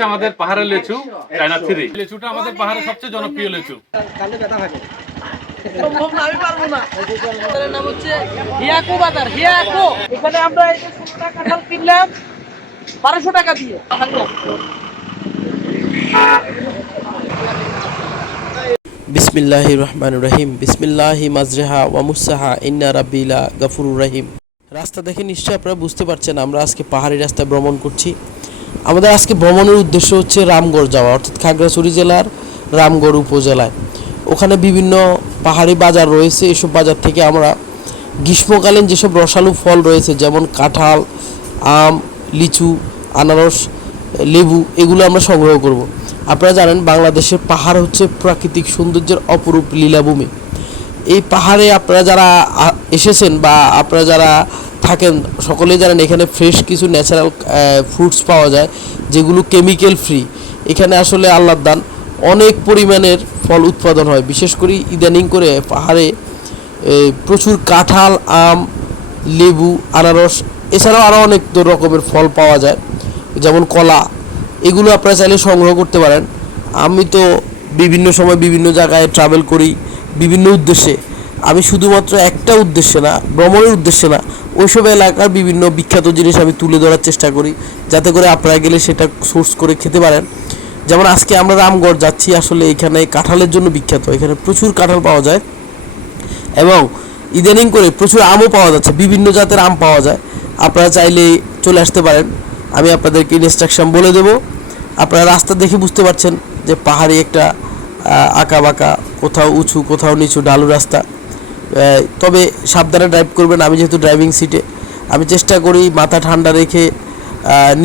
আমাদের পাহাড়ের লেচু চায়না থ্রি। লেচুটা আমাদের পাহাড়ের সবচেয়ে জনপ্রিয় লেচু। আমি পারবো না। এটার নাম হচ্ছে হিয়াকো বাজার, হিয়াকো। এখানে আমরা এই যে 16টা কাঁঠাল কিনলাম 1200 টাকা দিয়ে। বিসমিল্লাহির রহমানির রহিম। বিসমিল্লাহি মাজরাহা ওয়া মুরসাহা ইন্না রাব্বিলা গাফুরুর রহিম। রাস্তা দেখে নিশ্চয়ই আপনারা বুঝতে পারছেন আমরা আজকে পাহাড়ি রাস্তায় ভ্রমণ করছি। আমাদের আজকে ভ্রমণের উদ্দেশ্য হচ্ছে রামগড় যাওয়া, অর্থাৎ খাগড়াছড়ি জেলার রামগড় উপজেলায়। ওখানে বিভিন্ন পাহাড়ি বাজার রয়েছে। এসব বাজার থেকে আমরা গ্রীষ্মকালীন যেসব রসালো ফল রয়েছে, যেমন কাঁঠাল, আম, লিচু, আনারস, লেবু, এগুলো আমরা সংগ্রহ করব। আপনারা জানেন বাংলাদেশের পাহাড় হচ্ছে প্রাকৃতিক সৌন্দর্যের অপরূপ লীলাভূমি। এই পাহাড়ে আপনারা যারা এসেছেন বা আপনারা যারা থাকেন সকলেই জানেন এখানে ফ্রেশ কিছু ন্যাচারাল ফ্রুটস পাওয়া যায়, যেগুলো কেমিক্যাল ফ্রি। এখানে আসলে আল্লাহর দান অনেক পরিমাণের ফল উৎপাদন হয়। বিশেষ করে ইদানিং করে পাহাড়ে প্রচুর কাঁঠাল, আম, লেবু, আনারস, এছাড়াও আরও অনেক রকমের ফল পাওয়া যায়, যেমন কলা। এগুলো আপনারা চাইলে সংগ্রহ করতে পারেন। আমি তো বিভিন্ন সময় বিভিন্ন জায়গায় ট্রাভেল করি বিভিন্ন উদ্দেশ্যে। আমি শুধুমাত্র একটা উদ্দেশ্যে না, ভ্রমণের উদ্দেশ্যে না, ওইসব এলাকার বিভিন্ন বিখ্যাত জিনিস আমি তুলে ধরার চেষ্টা করি, যাতে করে আপনারা গেলে সেটা সোর্স করে খেতে পারেন। যেমন আজকে আমরা রামগড় যাচ্ছি, আসলে এখানে কাঁঠালের জন্য বিখ্যাত। এখানে প্রচুর কাঁঠাল পাওয়া যায় এবং ইদানিং করে প্রচুর আমও পাওয়া যাচ্ছে, বিভিন্ন জাতের আম পাওয়া যায়। আপনারা চাইলে চলে আসতে পারেন। আমি আপনাদেরকে ইনস্ট্রাকশন বলে দেবো। আপনারা রাস্তা দেখে বুঝতে পারছেন যে পাহাড়ি একটা আঁকা বাঁকা, কোথাও উঁচু কোথাও নিচু ঢালু রাস্তা। তবে সাবধানে ড্রাইভ করবেন। আমি যেহেতু ড্রাইভিং সিটে, আমি চেষ্টা করি মাথা ঠান্ডা রেখে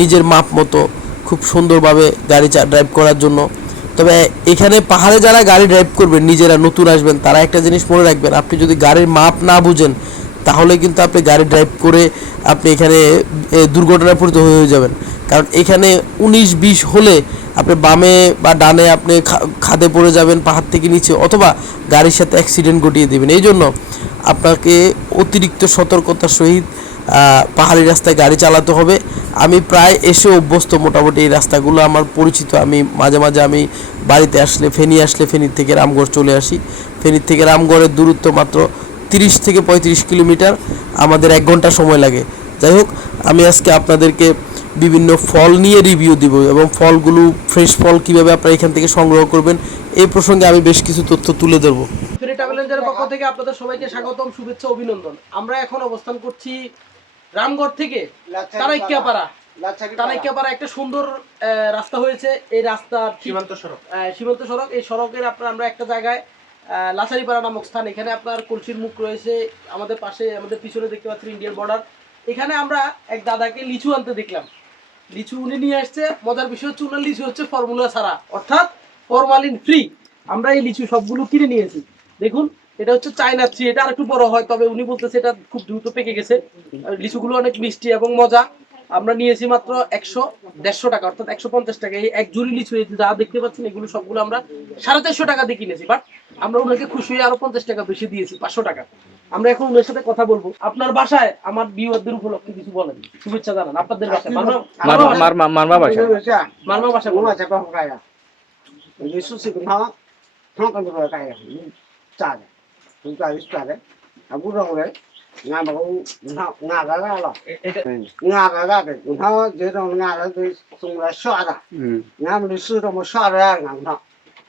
নিজের মাপ মতো খুব সুন্দরভাবে গাড়ি ড্রাইভ করার জন্য। তবে এখানে পাহাড়ে যারা গাড়ি ড্রাইভ করবেন, নিজেরা নতুন আসবেন, তারা একটা জিনিস মনে রাখবেন, আপনি যদি গাড়ির মাপ না বুঝেন তাহলে কিন্তু আপনি গাড়ি ড্রাইভ করে আপনি এখানে দুর্ঘটনাপ্রত হয়ে যাবেন। কারণ এখানে 19-20 হলে আপনি বামে বা ডানে আপনি খাদে পড়ে যাবেন পাহাড় থেকে নিচে, অথবা গাড়ির সাথে অ্যাক্সিডেন্ট ঘটিয়ে দেবেন। এই জন্য আপনাকে অতিরিক্ত সতর্কতার সহিত পাহাড়ি রাস্তায় গাড়ি চালাতে হবে। আমি প্রায় এসে অভ্যস্ত, মোটামুটি এই রাস্তাগুলো আমার পরিচিত। আমি মাঝে মাঝে আমি বাড়িতে আসলে ফেনীর থেকে রামগড় চলে আসি। ফেনীর থেকে রামগড়ের দূরত্ব মাত্র 30 থেকে 35 কিলোমিটার, আমাদের 1 ঘন্টা সময় লাগে। যাই হোক, আমি আজকে আপনাদেরকে বিভিন্ন ফল নিয়ে রিভিউ দিব এবং ফলগুলো ফ্রেশ ফল কীভাবে আপনারা এখান থেকে সংগ্রহ করবেন এই প্রসঙ্গে আমি বেশ কিছু তথ্য তুলে ধরবো। ফেরি ট্রাভেলের পক্ষ থেকে আপনাদের সবাইকে স্বাগতম, শুভেচ্ছা, অভিনন্দন। আমরা এখন অবস্থান করছি রামগড় থেকে তারাইকিয়াপাড়া। একটা সুন্দর রাস্তা হয়েছে। এই রাস্তার সীমান্ত সড়ক। এই সড়কের আমরা একটা জায়গায় লাচারিপাড়া নামক স্থান, এখানে আপনার কলসির মুখ রয়েছে। আমাদের পাশে, আমাদের পিছনে দেখতে পাচ্ছেন ইন্ডিয়ান বর্ডার। এখানে আমরা এক দাদাকে লিচু আনতে দেখলাম। লিচু উনি নিয়ে আসছে। মজার বিষয় হচ্ছে উনার লিচু হচ্ছে ফর্মুলা ছাড়া, অর্থাৎ ফরমালিন ফ্রি। আমরা এই লিচু সবগুলো কিনে নিয়েছি। দেখুন, এটা হচ্ছে চায়না থ্রি। এটা আর একটু বড় হয়, তবে উনি বলতেছে এটা খুব দ্রুত পেকে গেছে। লিচুগুলো অনেক মিষ্টি এবং মজা। আমরা নিয়েছি মাত্র 100-150 টাকা, অর্থাৎ 150 টাকা। এই এক জুড়ি লিচু যা দেখতে পাচ্ছেন, এগুলো সবগুলো আমরা 450 টাকা দিয়ে কিনেছি। বাট আমরা ওনাকে খুশি হয়ে আরো 50 টাকা বেশি দিয়েছি, 500 টাকা। আমরা এখন ওনার সাথে কথা বলবো। আপনার বাসায় আমার বিয়েদের উপলক্ষে কিছু বলেন, শুভেচ্ছা জানান। আপনাদের বাসায় মারমা বাসা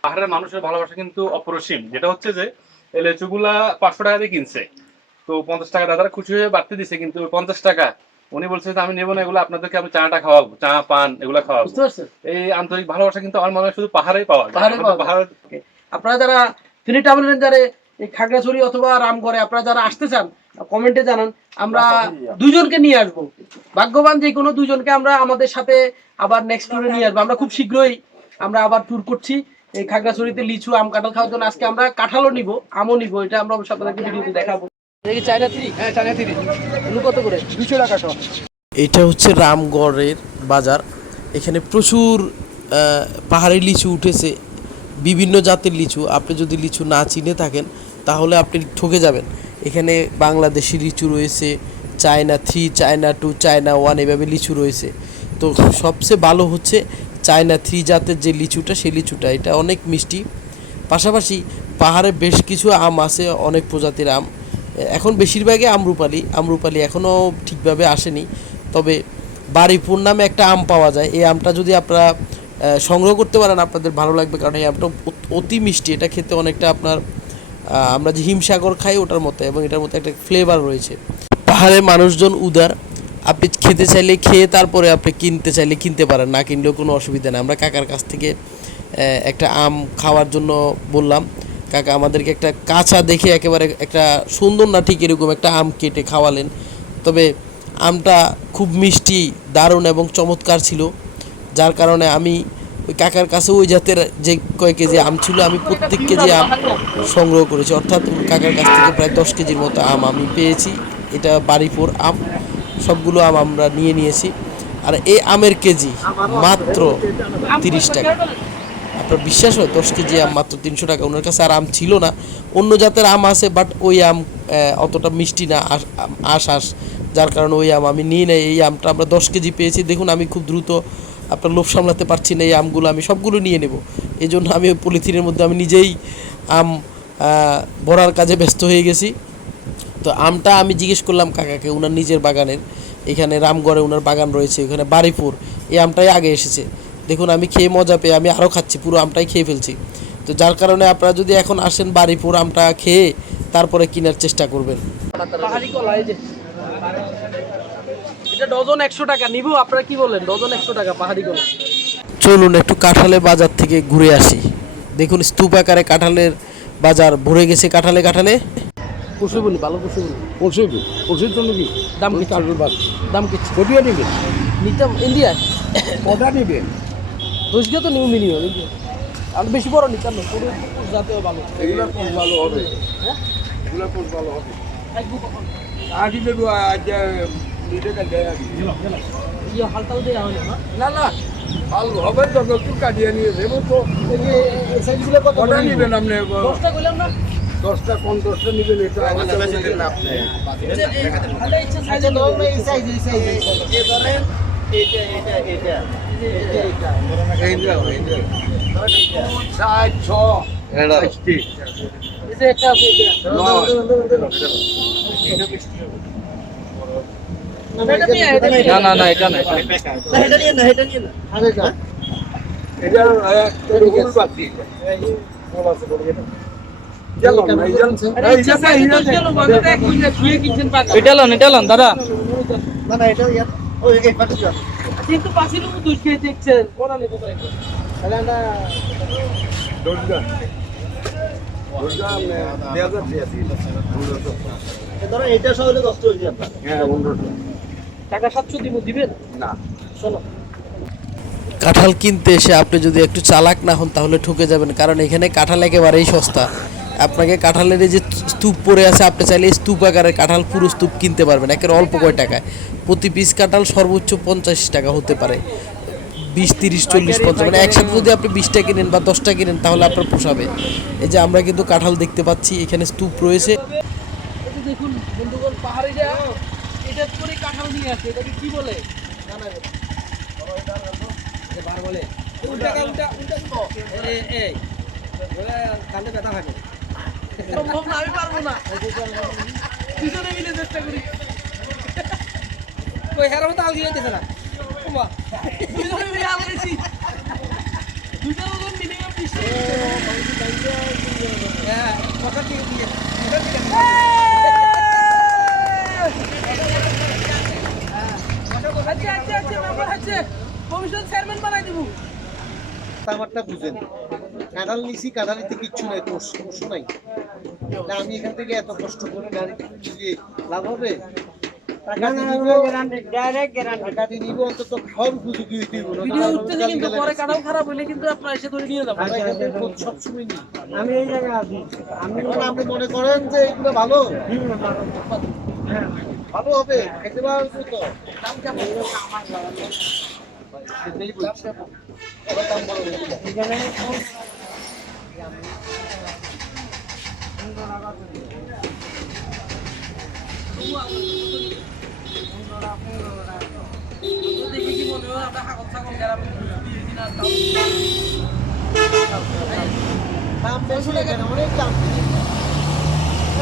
পাহাড়ের মানুষের ভালোবাসা কিন্তু অপরিসীম। যেটা হচ্ছে যে এই লেচুগুলা 500 টাকা দিয়ে কিনছে, তো 50 টাকা দাদারা খুশি হয়ে বাড়তে দিছে। কিন্তু 50 টাকা উনি বলছে যে আমি নেবো না, এগুলো আপনাদেরকে আমি চাটা খাওয়াবো, চা পান এগুলো খাওয়াবো। বুঝতে পারছেন? এই আন্তরিক ভালোবাসা কিন্তু আমার মনে হয় শুধু পাহাড়েই পাওয়া যায়। আপনারা যারা ফেরি ট্রাভেলের যারা এই খাগড়াছড়ি অথবা রামগড়ে আপনারা যারা আসতে চান, কমেন্টে জানান। আমরা দুইজনকে নিয়ে আসবো, ভাগ্যবান যে কোনো দুইজনকে আমরা আমাদের সাথে আবার নেক্সট ট্যুরে নিয়ে আসবো। আমরা খুব শীঘ্রই আমরা আবার ট্যুর করছি এই খাগড়াছড়িতে লিচু, আম, কাঁঠাল খাওয়ার জন্য। আজকে আমরা কাঁঠালও নিব, আমও নিব। এটা আমরা অবশ্যই আপনাদেরকে ভিডিওতে দেখাবো। চায়না থ্রি, হ্যাঁ চায়না থ্রি। কত করে? 200 টাকা সহ। এটা হচ্ছে রামগড়ের বাজার। এখানে প্রচুর পাহাড়ি লিচু উঠেছে, বিভিন্ন জাতের লিচু। আপনি যদি লিচু না চিনে থাকেন তাহলে আপনি ঠকে যাবেন। এখানে বাংলাদেশি লিচু রয়েছে, China three, China two, China one, এভাবে লিচু রয়েছে। তো সবচেয়ে ভালো হচ্ছে চায়না 3 জাতের যে লিচুটা, সেই লিচুটা এটা অনেক মিষ্টি। পাশাপাশি পাহাড়ে বেশ কিছু আম আছে, অনেক প্রজাতির আম। এখন বেশিরভাগই আমরুপালি এখনও ঠিকভাবে আসেনি। তবে বাড়িপুর নামে একটা আম পাওয়া যায়, এই আমটা যদি আপনারা সংগ্রহ করতে পারেন আপনাদের ভালো লাগবে, কারণ এই আমটা অতি মিষ্টি। এটা খেতে অনেকটা আপনার আমরা যে হিমসাগর খাই ওটার মতো, এবং এটার মধ্যে একটা ফ্লেভার রয়েছে। পাহাড়ের মানুষজন উদার, আপনি খেতে চাইলে খেয়ে তারপরে আপনি কিনতে চাইলে কিনতে পারেন, না কিনলেও কোনো অসুবিধা নেই। আমরা কাকার কাছ থেকে একটা আম খাওয়ার জন্য বললাম, কাকা আমাদেরকে একটা কাঁচা দেখে একেবারে একটা সুন্দর না ঠিক এরকম একটা আম কেটে খাওয়ালেন। তবে আমটা খুব মিষ্টি, দারুণ এবং চমৎকার ছিল, যার কারণে আমি ওই কাকার কাছে ওই জাতের যে কয় কেজি আম ছিল আমি প্রত্যেক কেজি আম সংগ্রহ করেছি, অর্থাৎ কাকার কাছ থেকে প্রায় 10 কেজির মতো আম আমি পেয়েছি। এটা বাড়িপুর আম, সবগুলো আম আমরা নিয়েছি। আর এই আমের কেজি মাত্র 30 টাকা। আপনার বিশ্বাস হয় 10 কেজি আম মাত্র 300 টাকা? ওনার কাছে আর আম ছিল না, অন্য জাতের আম আছে, বাট ওই আম অতটা মিষ্টি না, আশ, যার কারণে ওই আম আমি নিই নাই। এই আমটা আমরা 10 কেজি পেয়েছি। দেখুন আমি খুব দ্রুত আপনার লোভ সামলাতে পারছি না, এই আমগুলো আমি সবগুলো নিয়ে নেব। এই জন্য আমি ওই পলিথিনের মধ্যে আমি নিজেই আম ভরার কাজে ব্যস্ত হয়ে গেছি। তো আমটা আমি জিজ্ঞেস করলাম কাকাকে, ওনার নিজের বাগানের, এখানে রামগড়ে ওনার বাগান রয়েছে, ওখানে বাড়িপুর, এই আমটাই আগে এসেছে। দেখুন আমি খেয়ে মজা পেয়ে আমি আরও খাচ্ছি, পুরো আমটাই খেয়ে ফেলছি। তো যার কারণে আপনারা যদি এখন আসেন বাড়িপুর, আমটা খেয়ে তারপরে কেনার চেষ্টা করবেন। পাহাড়ি কলা, এই যে এটা ডজন 100 টাকা নিব, আপনারা কি বলেন? ডজন 100 টাকা পাহাড়ি কলা। চলুন একটু কাঁঠালের বাজার থেকে ঘুরে আসি। দেখুন স্তূপ আকারে কাঁঠালের বাজার ভরে গেছে কাঁঠালে। কুসুবুনি, ভালো কুসুবুনি। ওষুধ তো নাকি দাম কি? কালুর বাস দাম কি? কোটিও নেবে, নিতাম ইন্ডিয়া কটা নেবে? দোষকে তো নিউ মিনিও আর বেশি বড় নিতাম না, পুরো জাতীয় ভালো। এগুলোর কোষ ভালো হবে, হ্যাঁ এগুলোর কোষ ভালো হবে। একদম কখন আগে দেবো আজ নিতে কাল দেয় আগে ইয়ে হালতাল দেওয়া হয় না? না না ভালো হবে তো, একটু কাটিয়ে নিয়ে দেবো তো। এই সাইজগুলো কত কটা নেবেন আপনি? 10টা কইলাম না? 10টা 50টা নেবেন, এটা আমাদের লাভ নেই। আরে ইচ্ছা সাইজ দাও না, এই সাইজ এই ধরেন এটা এই দাও, এই দাও। 60, 6, 80, এটা একটা আছে এটা। না এটা না, এটা নিয়ে না, এটা নিয়ে না। আরে যা এটা রুল বাতি চলো না, এটা লন দাদা। না না এটা ইয়ার ওই এই পাশে যাও। কিন্তু পাশে লোক দুই খেয়ে দেখছেন কোন আলে কোথায়? তাহলে আমরা দরজা দেওয়া যাচ্ছে। ধরো এটা সহ হলে 10 হয়ে যাবে। হ্যাঁ 15টা টাকা 700 দিবেন না। চলো। কাঁঠাল কিনতে এসে আপনি যদি একটু চালাক না হন তাহলে ঠকে যাবেন, কারণ এখানে কাঁঠাল একেবারেই সস্তা। আপনাকে কাঁঠালের এই যে স্তূপ পড়ে আছে, আপনি চাইলে এই স্তূপ আকারের কাঁঠাল পুরো স্তূপ কিনতে পারবেন একের অল্প কয় টাকায়। প্রতি পিস কাঁঠাল সর্বোচ্চ 50 টাকা হতে পারে, 20, 30, 40, 50, মানে একসাথে যদি আপনি 20টা কিনেন বা 10টা কিনেন তাহলে আপনার পোষাবে। এই যে আমরা কিন্তু কাঁঠাল দেখতে পাচ্ছি, এখানে স্তূপ রয়েছে। এই যে দেখুন বন্ধুগণ, পাহাড়িরা এটা করে কাঁঠাল নিয়ে আসে, এটাকে কি বলে জানাবেন? এটা বার বলে উল্টা এই ওরা কাঁধে ব্যথা থাকে। সম্ভব না, আমি পারবো না। দুজনে মিলে চেষ্টা করি। কই হেরাও তো আলগি হইতেছে না। ওমা দুজনে মিলে আলগেছি। দুটো ওজন মিনিমাম 20। হ্যাঁ কথা ঠিক দিয়ে। আচ্ছা মেম্বার আছে, কমিশন চেয়ারম্যান বানাই দেব। আমারটা বুঝেন, কাঁঠাল নিছি, কাঁঠালিতে কিচ্ছু নাই, কোষ নাই। না আমি এখান থেকে এত কষ্ট করে গাড়ি দিয়ে লাভ হবে? টাকা দিয়ে নিব, অন্তত খাওয়ার উপযোগী হইতে হইব না। ভিডিও উঠতেছে কিন্তু পরে কাটাও খারাপ হইলে কিন্তু আপনারা এসে ধরে নিয়ে যাবেন। সবসময় নিই আমি এই জায়গায় আছি। এখন আপনি মনে করেন যে এগুলো ভালো, ভালো হবে, খেতে পারবো তো। দাম কেমন? সেটাই বলছি, দাম বড় এখানে দেখি কি মনে হয় আমরা হাগল ছাগল গেলাম দাম বেশি এখানে, অনেক দাম।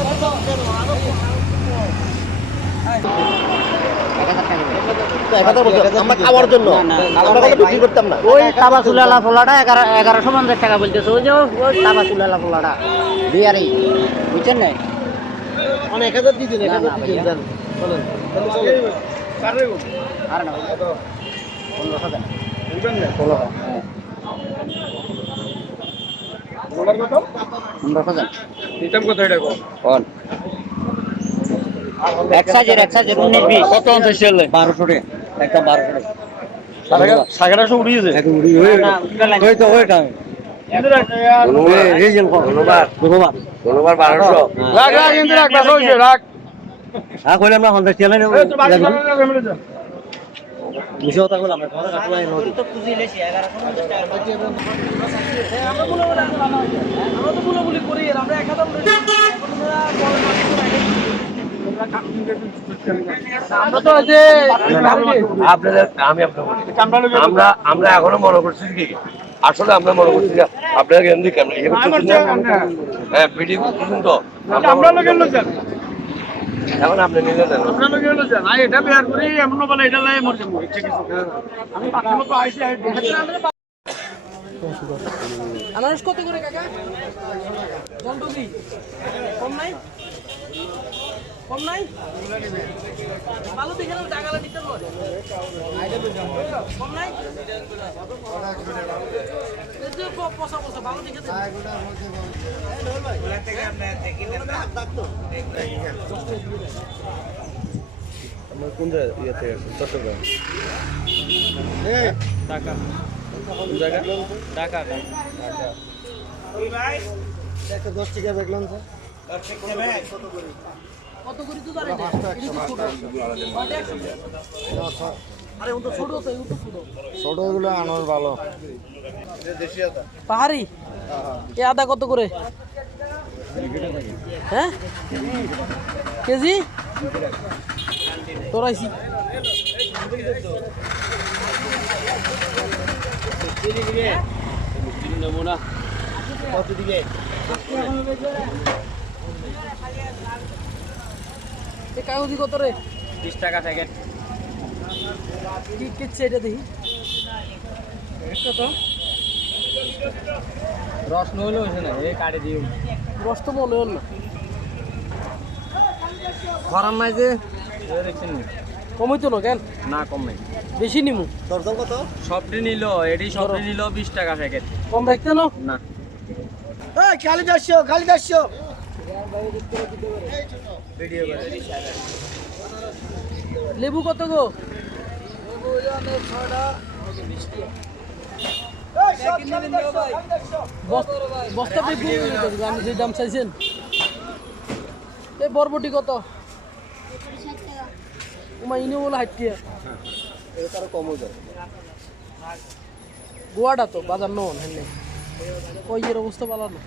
এত দাম কেন? আরো আমরা খাওয়ার জন্য আমরা কোনো বিক্রি করতাম না। ওই তাবা চুলালা পোলাটা 1150 টাকা বলতেছে, ওই যে ওই তাবা চুলালা পোলাটা বিয়ারি, বুঝছেন না? অনেক 1000 দিবেন, 1000 দিবেন জান। বলেন আর না 1500 দেন। এক সাইজের 19-20 কত আনছে ছেলে? 1200 টাকা একটা 1200 টাকা। সাগরাশো উড়িয়েছে। না, ওই তো ওইটা। এই যে ধন্যবাদ। ধন্যবাদ 1200। রাখ রাখ ইন্দ্র রাখ, বাস হইছে রাখ। রাখ হইলে আমরা 50 ছেলে নেব। বুঝো তা বল আমরা কথা কাটলাই নয়। তো পুঁজি লেছি 1150 টাকা। আমরা তো বলে করি, আর আমরা 1000 বলে আমরা তো যে আপনাদের আমি আপনাদের আমরা এখনো মনে করছি কি আসলে আমরা মনে করছি যে আপনারা কেমনি কেমন হ্যাঁ ভিডিও করছেন তো আমরা লোকের লোক জান এখন আপনি নিলে দেন আমরা লোকের লোক জান আই এটা বের করি এমন বলে এটা লাই মরছে ইচ্ছে কিছু আমি পাখি মতো আইছি আনারস কত করে কাকা? জন্ডুবি কম নাই? কম নাই? ভালো দেখে নাও, টাকাটা দিতে পারো। কম নাই? এই যে পচা পচা, ভালো দেখে দেন। আমরা কোন জায়গাতে চট্টগ্রাম ঢাকা কোন জায়গা ঢাকা একটা 10 টাকা দেখলাম স্যার। কত করে তো জানি না। এটা তো ছোট। কয়টা 100? আরে ও তো ছোট, তো ও তো ছোট। ছোটগুলো আনার ভালো। পাহাড়ি এ আদা কত করে? হ্যাঁ কেজি তোরাইছি কত দিবে? এ কাগজি কত রে? 20 টাকা প্যাকেট। কি কিচ্ছে এটা দেখি কত? রস নইলে হইছে না, এই কাটে দিও। রস তো মনে হল না। গরম নাই যে দেখছেন কমই তো না কেন? না কম নাই। বেশি নিমু। দরদাম কত? সবটি নিল, এডি সবটি নিল 20 টাকা প্যাকেট। কম রাখতে না? না এই খালি যাচ্ছো, খালি যাচ্ছো। লেবু কত গো? বস্তা বেগুন আমি যে দাম চাইছেন। এই বরবটি কত? উমা ইনে বলে হাঁটিয়া গোয়াটা তো বাজার নন হেন ওই এর অবস্থা পালানো।